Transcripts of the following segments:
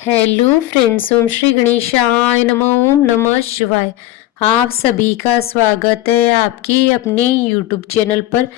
Hello friends, ओम श्री गणेशाय नमः। ओम नमः शिवाय। आप सभी का स्वागत है आपके अपने यूट्यूब चैनल पर।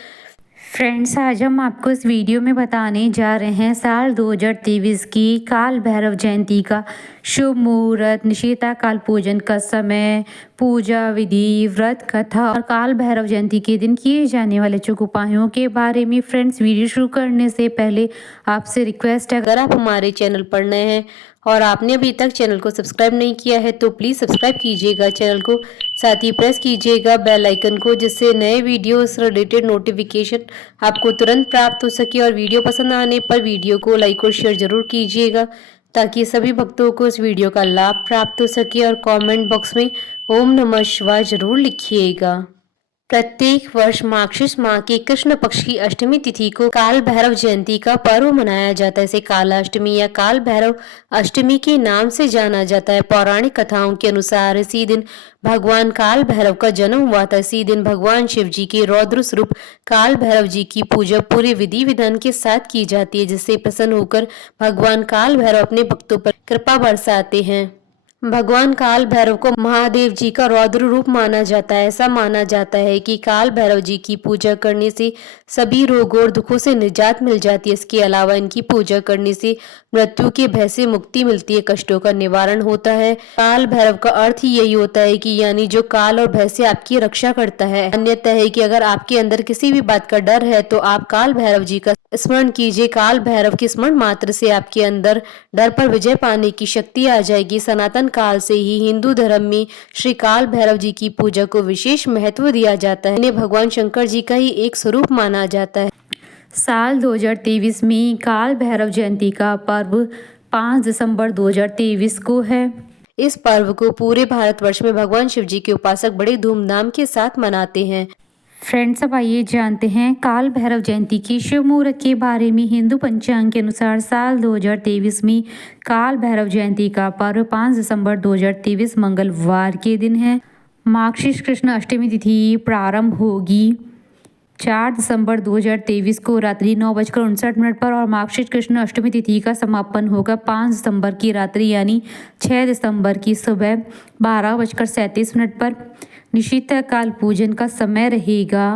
फ्रेंड्स, आज हम आपको इस वीडियो में बताने जा रहे हैं साल 2023 की काल भैरव जयंती का शुभ मुहूर्त, निशिता काल पूजन का समय, पूजा विधि, व्रत कथा और काल भैरव जयंती के दिन किए जाने वाले शुभ उपायों के बारे में। फ्रेंड्स, वीडियो शुरू करने से पहले आपसे रिक्वेस्ट है, अगर आप हमारे चैनल पर नए हैं और आपने अभी तक चैनल को सब्सक्राइब नहीं किया है तो प्लीज़ सब्सक्राइब कीजिएगा चैनल को, साथ ही प्रेस कीजिएगा बेल आइकन को, जिससे नए वीडियो से रिलेटेड नोटिफिकेशन आपको तुरंत प्राप्त हो सके। और वीडियो पसंद आने पर वीडियो को लाइक और शेयर जरूर कीजिएगा ताकि सभी भक्तों को इस वीडियो का लाभ प्राप्त हो सके। और कमेंट बॉक्स में ओम नमः शिवाय जरूर लिखिएगा। प्रत्येक वर्ष मार्गशीर्ष माह की कृष्ण पक्ष की अष्टमी तिथि को काल भैरव जयंती का पर्व मनाया जाता है। इसे काला अष्टमी या काल भैरव अष्टमी के नाम से जाना जाता है। पौराणिक कथाओं के अनुसार इसी दिन भगवान काल भैरव का जन्म हुआ था। इसी दिन भगवान शिव जी के रौद्र स्वरूप काल भैरव जी की पूजा पूरे विधि विधान के साथ की जाती है, जिससे प्रसन्न होकर भगवान काल भैरव अपने भक्तों पर कृपा बरसाते हैं। भगवान काल भैरव को महादेव जी का रौद्र रूप माना जाता है। ऐसा माना जाता है कि काल भैरव जी की पूजा करने से सभी रोगों और दुखों से निजात मिल जाती है। इसके अलावा इनकी पूजा करने से मृत्यु के भय से मुक्ति मिलती है, कष्टों का निवारण होता है। काल भैरव का अर्थ ही यही होता है कि यानी जो काल और भय से आपकी रक्षा करता है। अन्यथा है कि अगर आपके अंदर किसी भी बात का डर है तो आप काल भैरव जी का स्मरण कीजिए। काल भैरव के स्मरण मात्र से आपके अंदर डर पर विजय पाने की शक्ति आ जाएगी। सनातन काल से ही हिंदू धर्म में श्री काल भैरव जी की पूजा को विशेष महत्व दिया जाता है। इन्हें भगवान शंकर जी का ही एक स्वरूप माना जाता है। साल 2023 में काल भैरव जयंती का पर्व 5 दिसंबर 2023 को है। इस पर्व को पूरे भारतवर्ष में भगवान शिव जी के उपासक बड़े धूमधाम के साथ मनाते हैं। फ्रेंड्स, अब आइए जानते हैं काल भैरव जयंती की शुभ मुहूर्त के बारे में। हिंदू पंचांग के अनुसार साल 2023 में काल भैरव जयंती का पर्व 5 दिसंबर 2023 मंगलवार के दिन है। मार्गशीर्ष कृष्ण अष्टमी तिथि प्रारंभ होगी 4 दिसंबर 2023 को रात्रि 9:59 पर और मार्गशीर्ष कृष्ण अष्टमी तिथि का समापन होगा 5 दिसंबर की रात्रि यानी 6 दिसंबर की सुबह 12:37 पर। निशिता काल पूजन का समय रहेगा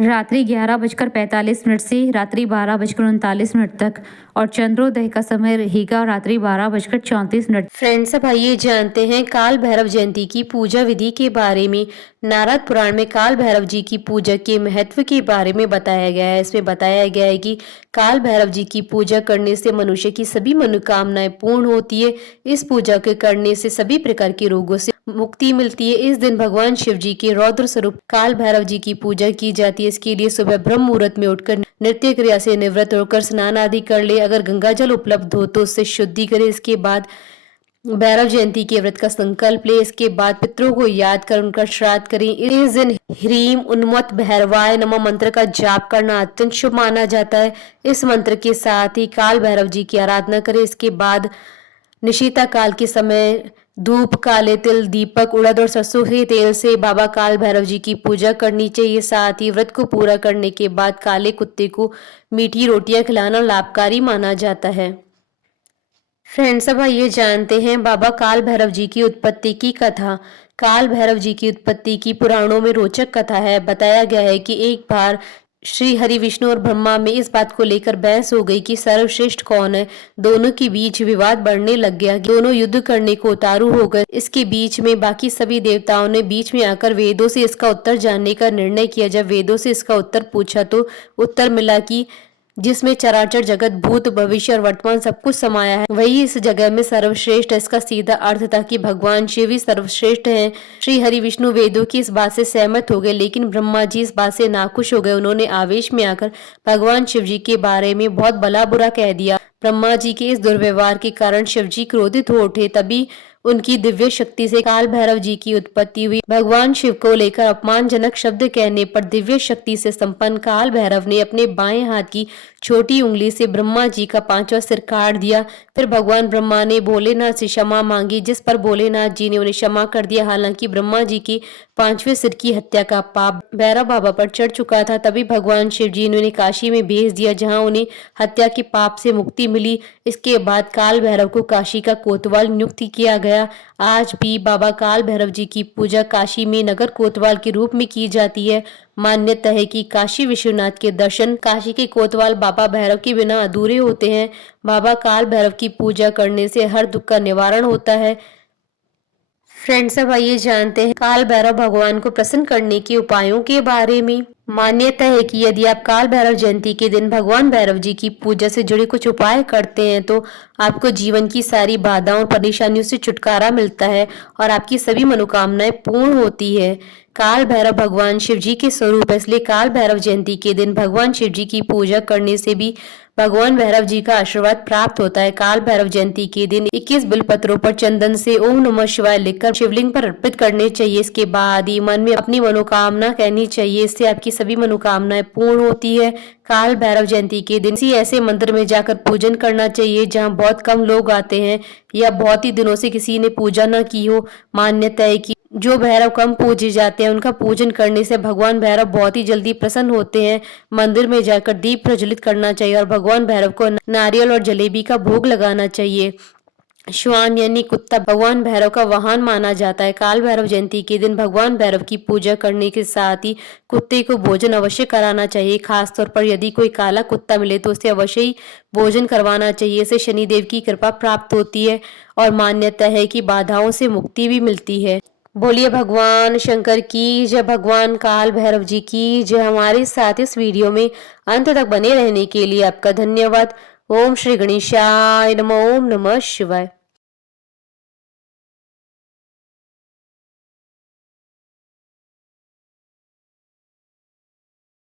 रात्रि 11:45 से रात्रि 12:39 तक और चंद्रोदय का समय रहेगा रात्रि 12:34। फ्रेंड्स, अब आइए जानते हैं काल भैरव जयंती की पूजा विधि के बारे में। नारद पुराण में काल भैरव जी की पूजा के महत्व के बारे में बताया गया है। इसमें बताया गया है कि काल भैरव जी की पूजा करने से मनुष्य की सभी मनोकामनाएं पूर्ण होती है। इस पूजा के करने से सभी प्रकार के रोगों से मुक्ति मिलती है। इस दिन भगवान शिव जी के रौद्र स्वरूप काल भैरव जी की पूजा की जाती है। इसके लिए सुबह ब्रह्म मुहूर्त में उठकर नित्य क्रिया से निवृत्त होकर स्नान आदि कर ले। अगर गंगा जल उपलब्ध हो तो उससे शुद्धि करे। इसके बाद भैरव जयंती के व्रत का संकल्प ले। इसके बाद पितरों को याद कर उनका श्राद्ध करें। इस दिन ह्रीम उन्मत्त भैरवाय नमः मंत्र का जाप करना अत्यंत शुभ माना जाता है। इस मंत्र के साथ ही काल भैरव जी की आराधना करें। इसके बाद निशिता काल के समय धूप, काले तिल, दीपक, उड़द और सरसों के तेल से बाबा काल भैरव जी की पूजा करनी चाहिए। साथ ही व्रत को पूरा करने के बाद काले कुत्ते को मीठी रोटियां खिलाना लाभकारी माना जाता है। फ्रेंड्स, अब ये जानते हैं बाबा काल भैरव जी की उत्पत्ति की कथा। काल भैरव जी की उत्पत्ति की पुराणों में रोचक कथा है। बताया गया है कि एक बार श्री हरि, विष्णु और ब्रह्मा में इस बात को लेकर बहस हो गई कि सर्वश्रेष्ठ कौन है। दोनों के बीच विवाद बढ़ने लग गया। दोनों युद्ध करने को उतारू हो गए। इसके बीच में बाकी सभी देवताओं ने बीच में आकर वेदों से इसका उत्तर जानने का निर्णय किया। जब वेदों से इसका उत्तर पूछा तो उत्तर मिला कि जिसमें चराचर जगत, भूत, भविष्य और वर्तमान सब कुछ समाया है, वही इस जगह में सर्वश्रेष्ठ है। इसका सीधा अर्थ था कि भगवान शिव ही सर्वश्रेष्ठ हैं। श्री हरि, विष्णु वेदों की इस बात से सहमत हो गए, लेकिन ब्रह्मा जी इस बात से नाखुश हो गए। उन्होंने आवेश में आकर भगवान शिव जी के बारे में बहुत भला बुरा कह दिया। ब्रह्मा जी के इस दुर्व्यवहार के कारण शिव जी क्रोधित हो उठे। तभी उनकी दिव्य शक्ति से काल भैरव जी की उत्पत्ति हुई। भगवान शिव को लेकर अपमानजनक शब्द कहने पर दिव्य शक्ति से संपन्न काल भैरव ने अपने बाएं हाथ की छोटी उंगली से ब्रह्मा जी का 5वां सिर काट दिया। फिर भगवान ब्रह्मा ने भोलेनाथ से क्षमा मांगी, जिस पर भोलेनाथ जी ने उन्हें क्षमा कर दिया। हालांकि ब्रह्मा जी की 5वें सिर की हत्या का पाप भैरव बाबा पर चढ़ चुका था। तभी भगवान शिव जी ने उन्हें काशी में भेज दिया, जहां उन्हें हत्या के पाप से मुक्ति मिली। इसके बाद काल भैरव को काशी का कोतवाल नियुक्त किया गया। आज भी बाबा काल भैरव जी की पूजा काशी में नगर कोतवाल के रूप में की जाती है। मान्यता है कि काशी विश्वनाथ के दर्शन काशी के कोतवाल बाबा भैरव के बिना अधूरे होते हैं। बाबा काल भैरव की पूजा करने से हर दुख का निवारण होता है। फ्रेंड्स, अब आइए जानते हैं काल भैरव भगवान को प्रसन्न करने के उपायों के बारे में। मान्यता है कि यदि आप काल भैरव जयंती के दिन भगवान भैरव जी की पूजा से जुड़े कुछ उपाय करते हैं तो आपको जीवन की सारी बाधाओं और परेशानियों से छुटकारा मिलता है और आपकी सभी मनोकामनाएं पूर्ण होती है। काल भैरव भगवान शिव जी के स्वरूप है, इसलिए काल भैरव जयंती के दिन भगवान शिव जी की पूजा करने से भी भगवान भैरव जी का आशीर्वाद प्राप्त होता है। काल भैरव जयंती के दिन 21 बिलपत्रों पर चंदन से ओम नमः शिवाय लिखकर शिवलिंग पर अर्पित करने चाहिए। इसके बाद ही मन में अपनी मनोकामना कहनी चाहिए, इससे आपकी सभी मनोकामनाएं पूर्ण होती है। काल भैरव जयंती के दिन किसी ऐसे मंदिर में जाकर पूजन करना चाहिए जहां बहुत कम लोग आते हैं या बहुत ही दिनों से किसी ने पूजा न की हो। मान्यता है कि जो भैरव कम पूजे जाते हैं उनका पूजन करने से भगवान भैरव बहुत ही जल्दी प्रसन्न होते हैं। मंदिर में जाकर दीप प्रज्वलित करना चाहिए और भगवान भैरव को नारियल और जलेबी का भोग लगाना चाहिए। श्वान यानी कुत्ता भगवान भैरव का वाहन माना जाता है। काल भैरव जयंती के दिन भगवान भैरव की पूजा करने के साथ ही कुत्ते को भोजन अवश्य कराना चाहिए। खासतौर पर यदि कोई काला कुत्ता मिले तो उसे अवश्य ही भोजन करवाना चाहिए। इससे शनिदेव की कृपा प्राप्त होती है और मान्यता है कि बाधाओं से मुक्ति भी मिलती है। बोलिए भगवान शंकर की जय, भगवान काल भैरव जी की जय। हमारे साथ इस वीडियो में अंत तक बने रहने के लिए आपका धन्यवाद। ओम श्री गणेशाय नमः। ओम नमः शिवाय।